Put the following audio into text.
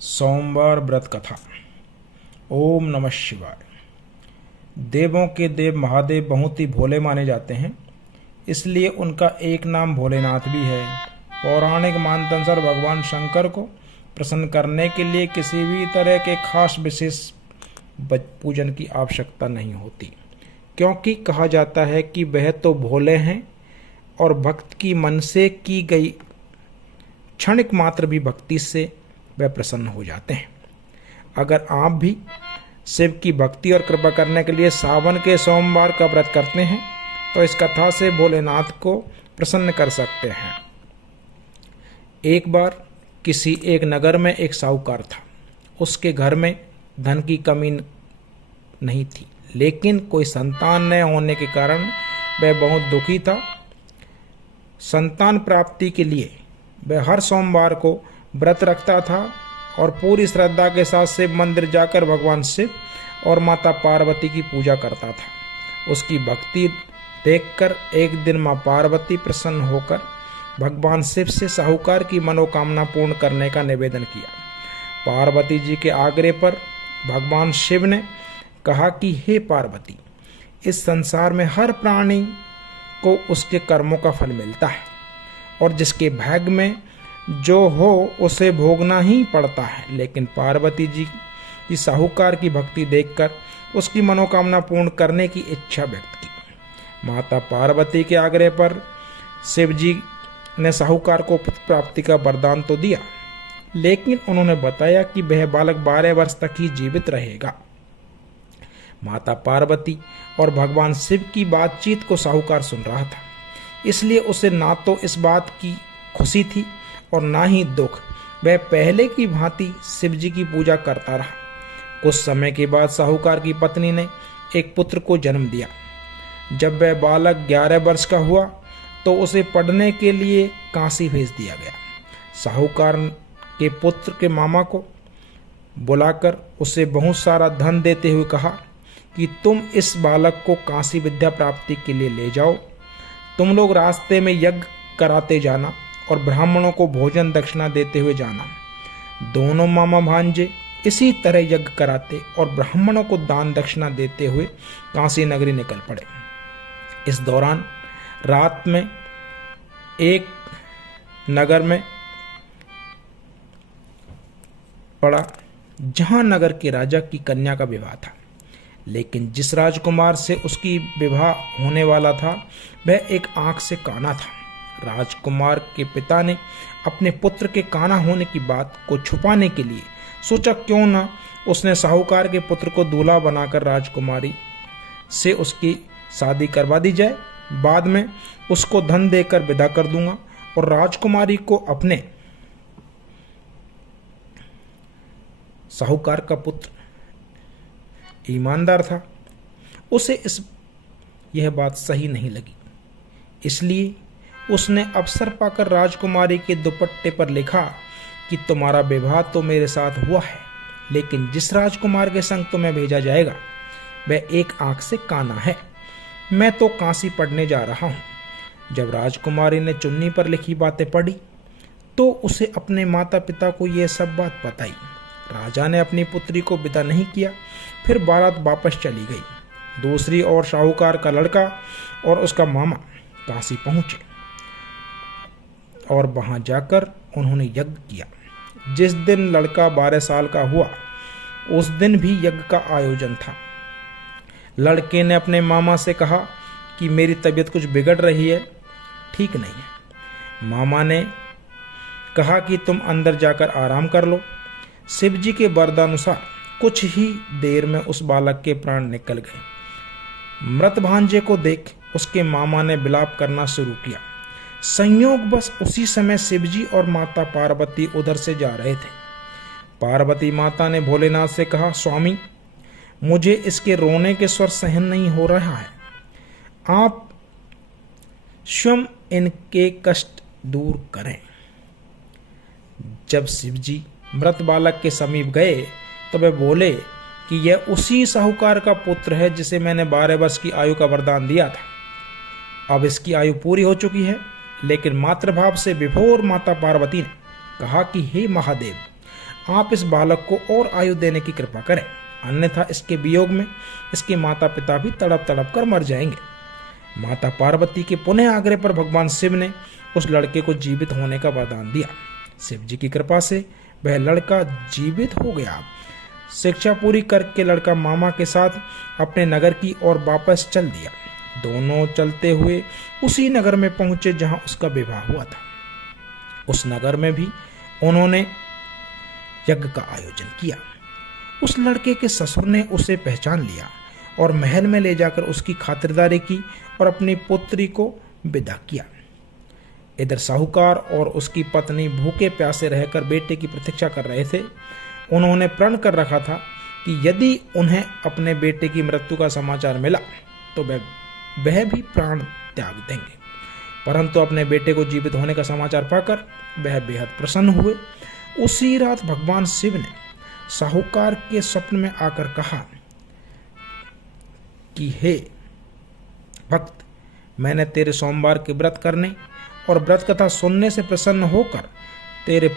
सोमवार व्रत कथा। ओम नमः शिवाय। देवों के देव महादेव बहुत ही भोले माने जाते हैं, इसलिए उनका एक नाम भोलेनाथ भी है। पौराणिक मान्यतानुसार भगवान शंकर को प्रसन्न करने के लिए किसी भी तरह के खास विशेष पूजन की आवश्यकता नहीं होती, क्योंकि कहा जाता है कि वह तो भोले हैं और भक्त की मन से की गई क्षणिक मात्र भी भक्ति से वह प्रसन्न हो जाते हैं। अगर आप भी शिव की भक्ति और कृपा करने के लिए सावन के सोमवार का व्रत करते हैं तो इस कथा से भोलेनाथ को प्रसन्न कर सकते हैं। एक बार किसी एक नगर में एक साहूकार था। उसके घर में धन की कमी नहीं थी, लेकिन कोई संतान न होने के कारण वह बहुत दुखी था। संतान प्राप्ति के लिए वह हर सोमवार को व्रत रखता था और पूरी श्रद्धा के साथ शिव मंदिर जाकर भगवान शिव और माता पार्वती की पूजा करता था। उसकी भक्ति देखकर एक दिन मां पार्वती प्रसन्न होकर भगवान शिव से साहूकार की मनोकामना पूर्ण करने का निवेदन किया। पार्वती जी के आग्रह पर भगवान शिव ने कहा कि हे पार्वती, इस संसार में हर प्राणी को उसके कर्मों का फल मिलता है और जिसके भाग्य में जो हो उसे भोगना ही पड़ता है। लेकिन पार्वती जी की साहूकार की भक्ति देखकर उसकी मनोकामना पूर्ण करने की इच्छा व्यक्त की। माता पार्वती के आग्रह पर शिव जी ने साहूकार को पुत्र प्राप्ति का वरदान तो दिया, लेकिन उन्होंने बताया कि वह बालक 12 वर्ष तक ही जीवित रहेगा। माता पार्वती और भगवान शिव की बातचीत को साहूकार सुन रहा था, इसलिए उसे ना तो इस बात की खुशी थी और ना ही दुख। वह पहले की भांति शिव जी की पूजा करता रहा। कुछ समय के बाद साहूकार की पत्नी ने एक पुत्र को जन्म दिया। जब वह बालक 11 वर्ष का हुआ तो उसे पढ़ने के लिए काशी भेज दिया गया। साहूकार के पुत्र के मामा को बुलाकर उसे बहुत सारा धन देते हुए कहा कि तुम इस बालक को काशी विद्या प्राप्ति के लिए ले जाओ। तुम लोग रास्ते में यज्ञ कराते जाना और ब्राह्मणों को भोजन दक्षिणा देते हुए जाना। दोनों मामा भांजे इसी तरह यज्ञ कराते और ब्राह्मणों को दान दक्षिणा देते हुए काशी नगरी निकल पड़े। इस दौरान रात में एक नगर में पड़ा जहां नगर के राजा की कन्या का विवाह था, लेकिन जिस राजकुमार से उसकी विवाह होने वाला था वह एक आंख से काना था। राजकुमार के पिता ने अपने पुत्र के काना होने की बात को छुपाने के लिए सोचा क्यों ना उसने साहूकार के पुत्र को दूल्हा बनाकर राजकुमारी से उसकी शादी करवा दी जाए। बाद में उसको धन देकर विदा कर दूंगा। और राजकुमारी को अपने साहूकार का पुत्र ईमानदार था, उसे यह बात सही नहीं लगी, इसलिए उसने अवसर पाकर राजकुमारी के दुपट्टे पर लिखा कि तुम्हारा विवाह तो मेरे साथ हुआ है, लेकिन जिस राजकुमार के संग तुम्हें भेजा जाएगा वह एक आंख से काना है। मैं तो काशी पढ़ने जा रहा हूँ। जब राजकुमारी ने चुन्नी पर लिखी बातें पढ़ी तो उसे अपने माता पिता को यह सब बात बताई। राजा ने अपनी पुत्री को विदा नहीं किया, फिर बारात वापस चली गई। दूसरी ओर साहूकार का लड़का और उसका मामा काशी पहुंचे और वहां जाकर उन्होंने यज्ञ किया। जिस दिन लड़का 12 साल का हुआ उस दिन भी यज्ञ का आयोजन था। लड़के ने अपने मामा से कहा कि मेरी तबीयत कुछ बिगड़ रही है, ठीक नहीं है। मामा ने कहा कि तुम अंदर जाकर आराम कर लो। शिव जी के वरदानुसार कुछ ही देर में उस बालक के प्राण निकल गए। मृत भांजे को देख उसके मामा ने विलाप करना शुरू किया। संयोग बस उसी समय शिवजी और माता पार्वती उधर से जा रहे थे। पार्वती माता ने भोलेनाथ से कहा, स्वामी, मुझे इसके रोने के स्वर सहन नहीं हो रहा है, आप स्वयं इनके कष्ट दूर करें। जब शिवजी मृत बालक के समीप गए तो वे बोले कि यह उसी साहूकार का पुत्र है जिसे मैंने 12 वर्ष की आयु का वरदान दिया था। अब इसकी आयु पूरी हो चुकी है, लेकिन मातृभाव से विभोर माता पार्वती ने कहा कि हे महादेव, आप इस बालक को और आयु देने की कृपा करें, अन्यथा इसके वियोग में इसके माता पिता भी तड़प तड़प कर मर जाएंगे। माता पार्वती के पुनः आग्रह पर भगवान शिव ने उस लड़के को जीवित होने का वरदान दिया। शिव जी की कृपा से वह लड़का जीवित हो गया। शिक्षा पूरी करके लड़का मामा के साथ अपने नगर की ओर वापस चल दिया। दोनों चलते हुए उसी नगर में पहुंचे जहां उसका विवाह हुआ था। उस नगर में भी उन्होंने यज्ञ का आयोजन किया। उस लड़के के ससुर ने उसे पहचान लिया और महल में ले जाकर उसकी खातिरदारी की और अपनी पुत्री को विदा किया। इधर साहूकार और उसकी पत्नी भूखे प्यासे रहकर बेटे की प्रतीक्षा कर रहे थे। उन्होंने प्रण कर रखा था कि यदि उन्हें अपने बेटे की मृत्यु का समाचार मिला तो वह भी प्राण त्याग देंगे, परंतु अपने बेटे को जीवित होने का समाचार पाकर वह बेहद प्रसन्न हुए। उसी रात भगवान शिव ने साहूकार के स्वप्न में आकर कहा कि हे भक्त, मैंने तेरे सोमवार के व्रत करने और व्रत कथा सुनने से प्रसन्न होकर तेरे